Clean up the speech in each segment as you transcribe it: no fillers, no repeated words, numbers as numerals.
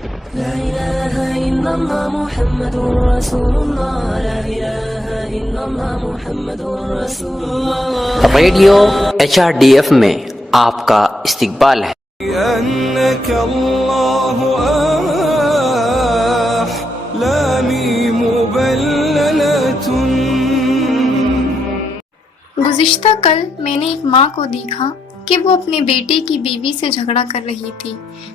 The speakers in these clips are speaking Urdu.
لا إله إلا الله محمد رسول الله لا إله إلا الله محمد رسول الله ریڈیو HRDF میں آپ کا استقبال ہے. أنك الله أحلامي مبللة. گزشتہ کل میں نے ایک ماں کو دیکھا کہ وہ اپنے بیٹے کی بیوی سے جھگڑا کر رہی تھی.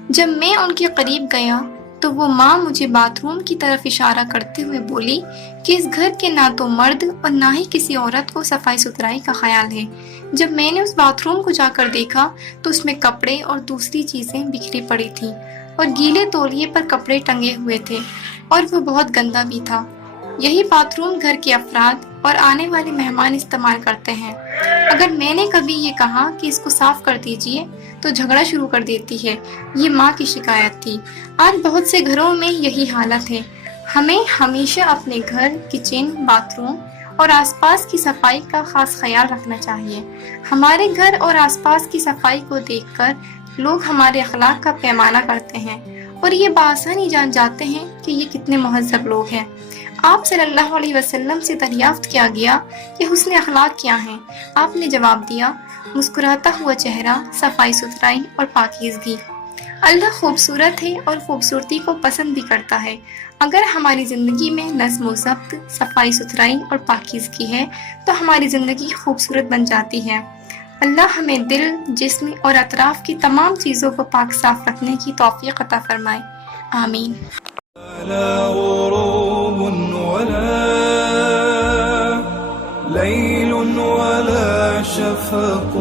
جب میں ان کے قریب گیا تو وہ ماں مجھے باتھ روم کی طرف اشارہ کرتے ہوئے بولی کہ اس گھر کے نہ تو مرد اور نہ ہی کسی عورت کو صفائی ستھرائی کا خیال ہے. جب میں نے اس باتھ روم کو جا کر دیکھا تو اس میں کپڑے اور دوسری چیزیں بکھری پڑی تھیں اور گیلے تولیے پر کپڑے ٹنگے ہوئے تھے اور وہ بہت گندا بھی تھا. یہی باتھ روم گھر کے افراد اور آنے والے مہمان استعمال کرتے ہیں. اگر میں نے کبھی یہ کہا کہ اس کو صاف کر دیجئے تو جھگڑا شروع کر دیتی ہے. یہ ماں کی شکایت تھی. آج بہت سے گھروں میں یہی حالت ہے. ہمیں ہمیشہ اپنے گھر، کچن، باتھ روم اور آس پاس کی صفائی کا خاص خیال رکھنا چاہیے. ہمارے گھر اور آس پاس کی صفائی کو دیکھ کر لوگ ہمارے اخلاق کا پیمانہ کرتے ہیں اور یہ بآسانی جان جاتے ہیں کہ یہ کتنے مہذب لوگ ہیں. آپ صلی اللہ علیہ وسلم سے دریافت کیا گیا کہ حسن اخلاق کیا ہیں. آپ نے جواب دیا، مسکراتا ہوا چہرہ، صفائی ستھرائی اور پاکیزگی. اللہ خوبصورت ہے اور خوبصورتی کو پسند بھی کرتا ہے. اگر ہماری زندگی میں نظم و ضبط، صفائی ستھرائی اور پاکیزگی ہے تو ہماری زندگی خوبصورت بن جاتی ہے. اللہ ہمیں دل، جسم اور اطراف کی تمام چیزوں کو پاک صاف رکھنے کی توفیق عطا فرمائے. آمین. لا غروب ولا ليل ولا شفق